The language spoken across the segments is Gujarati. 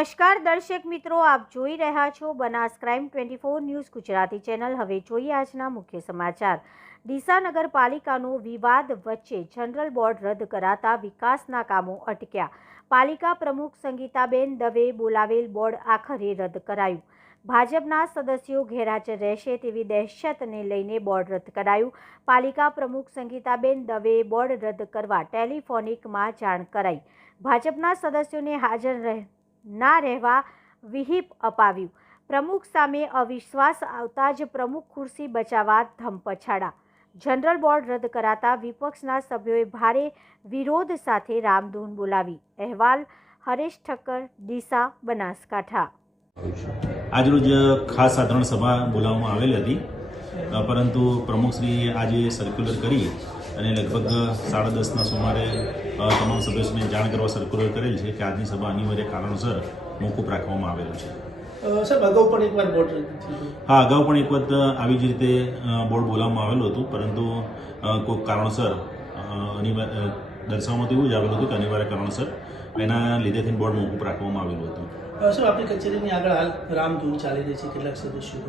નમસ્કાર દર્શક મિત્રો, આપ જોઈ રહ્યા છો Banas crime 24 news Gujarati channel. હવે જોઈએ આજના મુખ્ય સમાચાર। ડીસા નગરપાલિકાનો વિવાદ વચ્ચે જનરલ બોર્ડ રદ કરાતા વિકાસના કામો અટક્યા। પાલિકા પ્રમુખ સંગીતાબેન દવે બોલાવેલ બોર્ડ આખરે રદ કરાયું। ભાજપના સદસ્યો ગેરહાજર રહેશે તેવી દહેશતને લઈને બોર્ડ રદ કરાયું। પાલિકા પ્રમુખ સંગીતાબેન દવે બોર્ડ રદ કરવા ટેલિફોનિકમાં જાણ કરાઈ। ભાજપના સદસ્યોને હાજર ના રહેવા વિહીપ અપાવ્યું। પ્રમુખ સામે અવિશ્વાસ આવતા જ પ્રમુખ ખુરશી બચાવવા ધમપછાડા। જનરલ બોર્ડ રદ કરાતા વિપક્ષના સભ્યોએ ભારે વિરોધ સાથે રામધૂન બોલાવી। અહેવાલ હરેશ ઠક્કર, ડીસા, બનાસકાંઠા। આજરોજ ખાસ સાધારણ સભા બોલાવવામાં આવેલ હતી, પરંતુ પ્રમુખશ્રીએ આજે સર્ક્યુલર કરી અને લગભગ 10:30ના સુમારે તમામ સભ્યોને જાણ કરવા સર્ક્યુલર કરેલ છે કે આજની સભા અનિવાર્ય કારણોસર મોકૂફ રાખવામાં આવેલું છે। સાહેબ, અગાઉ પણ એકવાર બોર્ડ રદ થયું? હા, અગાઉ પણ એક વખત આવી જ રીતે બોર્ડ બોલાવવામાં આવેલું હતું, પરંતુ કોઈક કારણોસર દર્શાવવામાં તો એવું જ આવેલું હતું કે અનિવાર્ય કારણોસર એના લીધેથી બોર્ડ મોકૂફ રાખવામાં આવેલું હતું। સાહેબ, આપણી કચેરીની આગળ હાલ રામધૂન ચાલી રહી છે, કેટલાક સદસ્યો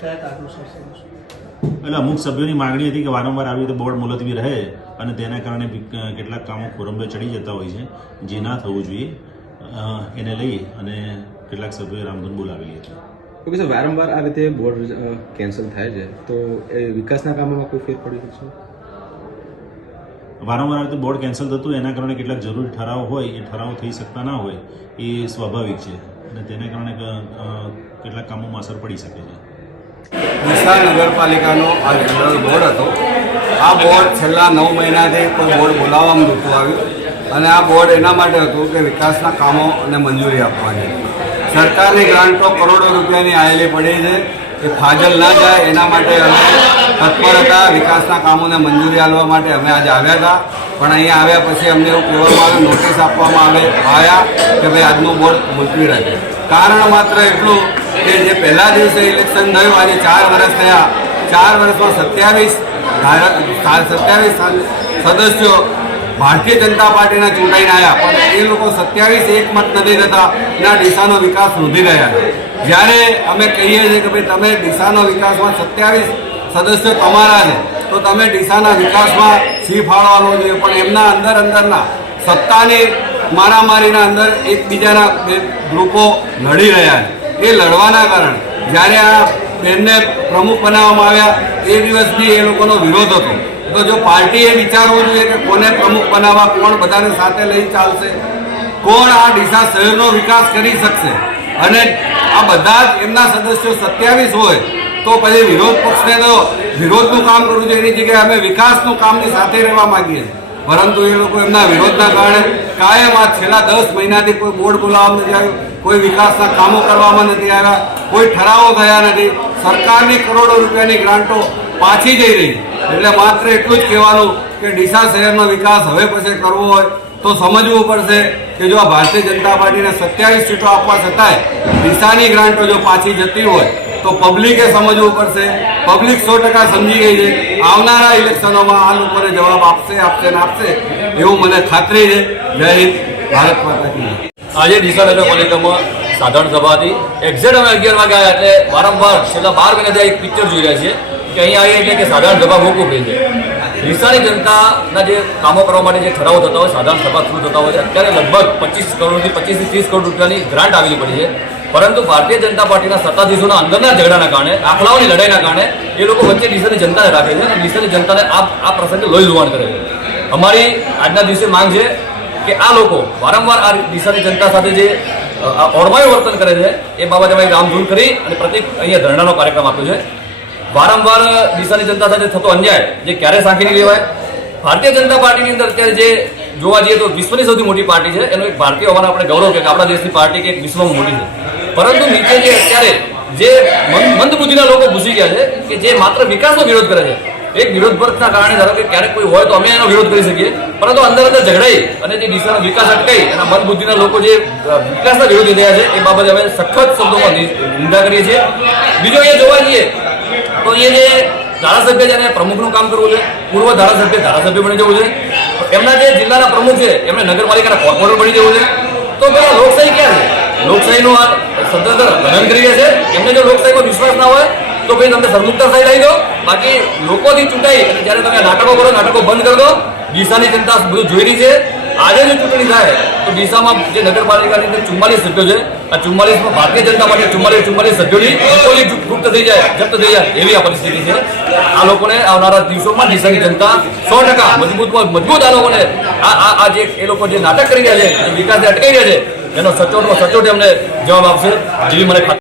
કયા કારણોસર? એટલે અમુક સભ્યોની માંગણી હતી કે વારંવાર આવી રીતે બોર્ડ મુલતવી રહે અને તેના કારણે કેટલાક કામો ખોરંભે ચડી જતા હોય છે, જે ના થવું જોઈએ, એને લઈ અને કેટલાક સભ્યોએ રામધૂન બોલાવેલી હતી। ઓકે સર, વારંવાર આ રીતે બોર્ડ કેન્સલ થાય છે તો એ વિકાસના કામોમાં કોઈ ફેર પડી છે? વારંવાર આ રીતે બોર્ડ કેન્સલ થતું એના કારણે કેટલાક જરૂરી ઠરાવ હોય એ ઠરાવ થઈ શકતા ના હોય, એ સ્વાભાવિક છે અને તેના કારણે કેટલાક કામોમાં અસર પડી શકે છે। ડીસા નગરપાલિકાનો આ જનરલ બોર્ડ હતો। આ બોર્ડ છેલ્લા 9 મહિનાથી કોઈ બોર્ડ બોલાવવામાં નહોતું આવ્યું અને આ બોર્ડ એના માટે હતું કે વિકાસના કામો અને મંજૂરી આપવાની। સરકારની ગ્રાન્ટો કરોડો રૂપિયાની આવેલી પડી છે, એ ફાજલ ના જાય એના માટે અમે તત્પર હતા। વિકાસના કામોને મંજૂરી આપવા માટે અમે આજે આવ્યા હતા, પણ અહીંયા આવ્યા પછી અમને એવું કહેવામાં આવ્યું, નોટિસ આપવામાં આવ્યા કે ભાઈ આજનું બોર્ડ મુલતવી રાખે। કારણ માત્ર એટલું કે જે પહેલા દિવસે ઇલેક્શન થયું, આજે 4 વર્ષ થયા, 4 વર્ષમાં 27 સદસ્યો ભારતીય જનતા પાર્ટીના ચૂંટાઈને આવ્યા, પણ એ લોકો 27 એકમત નથી થતા એના ડીસાનો વિકાસ વધી રહ્યા છે। જ્યારે અમે કહીએ છીએ કે ભાઈ તમે ડીસાનો વિકાસમાં 27 સદસ્યો તમારા છે તો તમે ડીસાના વિકાસમાં સી ફાળવાનો જોઈએ, પણ એમના અંદરના સત્તાની મારામારીના અંદર એકબીજાના ગ્રુપો લડી રહ્યા છે। એ લડવાના કારણે જ્યારે આ બેનને પ્રમુખ બનાવવામાં આવ્યા એ દિવસથી એ લોકોનો વિરોધ હતો। તો જો પાર્ટીએ વિચારવું જોઈએ કે કોને પ્રમુખ બનાવવા, કોણ બધાને સાથે લઈ ચાલશે, કોણ આ ડીસા શહેરનો વિકાસ કરી શકશે, અને આ બધા જ એમના સદસ્યો 27 હોય તો પછી વિરોધ પક્ષને તો વિરોધનું કામ કરવું જોઈએ, એની જગ્યાએ અમે વિકાસનું કામની સાથે રહેવા માંગીએ છીએ। પરંતુ એ લોકો એમના વિરોધના કારણે કાયમ આ છેલ્લા 10 મહિનાથી કોઈ બોર્ડ બોલાવવામાં નથી આવ્યું, કોઈ વિકાસના કામો કરવામાં નથી આવ્યા, કોઈ ઠરાવો થયા નથી, સરકારની કરોડો રૂપિયાની ગ્રાન્ટો પાછી જઈ રહી। એટલે માત્ર એટલું જ કહેવાનું કે ડીસા શહેરનો વિકાસ હવે પછી કરવો હોય તો સમજવું પડશે કે જો આ ભારતીય જનતા પાર્ટીને 27 સીટો આપવા છતાંય ડીસાની ગ્રાન્ટો જો પાછી જતી હોય તો પબ્લિકે સમજવું પડશે। પબ્લિક 100% સમજી ગઈ છે, આવનારા ઇલેક્શનોમાં આ લોકોને જવાબ આપશે એવું મને ખાતરી છે। જય હિન્દ, ભારત માતા કી જય। આજે ડીસા નગરપાલિકામાં સાધારણ સભા હતી। એક્ઝેક્ટ અમે 11 વાગે આવ્યા, એટલે વારંવાર છેલ્લા 12 મહિનાથી એક પિક્ચર જોઈ રહ્યા છીએ કે અહીંયા આવીએ એટલે કે સાધારણ સભા મોકૂફ થઈ છે। ડીસાની જનતાના જે કામો કરવા માટે જે ઠરાવો થતા હોય, સાધારણ સભા થ્રુ થતા હોય, અત્યારે લગભગ 25 કરોડથી 30 કરોડ રૂપિયાની ગ્રાન્ટ આવેલી પડી છે, પરંતુ ભારતીય જનતા પાર્ટીના સત્તાધીશોના અંદરના ઝઘડાના કારણે, આંકડાઓની લડાઈના કારણે એ લોકો વચ્ચે ડીસાની જનતાને રાખે છે અને ડીસાની જનતાને આ પ્રસંગે લોહી લુહાણ કરે છે। અમારી આજના દિવસે માંગ છે કે આ લોકો વારંવાર આ ડીસાની જનતા સાથે જે ઓરમાયું વર્તન કરે છે એ બાબતે અમે રામધૂન કરી અને પ્રતિક અહીંયા ધરણાનો કાર્યક્રમ આપ્યો છે। વારંવાર ડીસાની જનતા સાથે થતો અન્યાય જે ક્યારેય સાંખી નહીં લેવાય। ભારતીય જનતા પાર્ટીની અંદર અત્યારે જે જોવા જઈએ તો વિશ્વની સૌથી મોટી પાર્ટી છે, એનું એક ભારતીય હોવાના આપણે ગૌરવ કે આપણા દેશની પાર્ટી કે એક વિશ્વમાં મોટી છે, પરંતુ નીચે જે અત્યારે જે મંદબુદ્ધિના લોકો ઘૂસી ગયા છે કે જે માત્ર વિકાસનો વિરોધ કરે છે। એક વિરોધ પક્ષના કારણે ધારો કે ક્યારેક કોઈ હોય તો અમે એનો વિરોધ કરી શકીએ, પરંતુ અંદર ઝઘડાઈ અને જે ડીસાનો વિકાસ અટકાઈ એના મંદબુદ્ધિના લોકો જે વિકાસના વિરોધી થયા છે એ બાબતે અમે સખત શબ્દોમાં નિંદા કરીએ છીએ। બીજો એ જોવા જઈએ તો એ જે ધારાસભ્ય જેને પ્રમુખનું કામ કરવું છે, પૂર્વ ધારાસભ્ય બની જવું છે, એમના જે જિલ્લાના પ્રમુખ છે એમણે નગરપાલિકાના કોર્પોરેટર બની જવું છે। તો પેલા લોકશાહી ક્યાં છે? લોકશાહીનું આ સ્વતંત્ર હનન કરી રહ્યા છે. એમને જો લોકશાહીમાં વિશ્વાસ ના હોય તો ભાઈ તમે સરમુખતાશાહી લઈ દો. બાકી લોકોથી ચૂંટાઈ અને જ્યારે તમે નાટકો કરો, નાટકો બંધ કરી દો. ડીસાની જનતા બધું જોઈ રહી છે. આજે જો ચૂંટણી થાય તો ડીસામાં જે નગરપાલિકાની અંદર 44 સભ્યો છે, આ 44માં ભારતીય જનતા પાર્ટી 44 સભ્યોની ડિપોઝિટ ગુપ્ત થઈ જાય, જપ્ત થઈ જાય એવી આ પરિસ્થિતિ છે. આ લોકોને આવનારા દિવસોમાં ડીસાની જનતા 100% મજબૂત આ લોકોને આ જે એ લોકો જે નાટક કરી રહ્યા છે, જે વિકાસને અટકાવી રહ્યા છે, એનો સચોટમાં સચોટ એમને જવાબ આપશે જેવી મને ખાતરી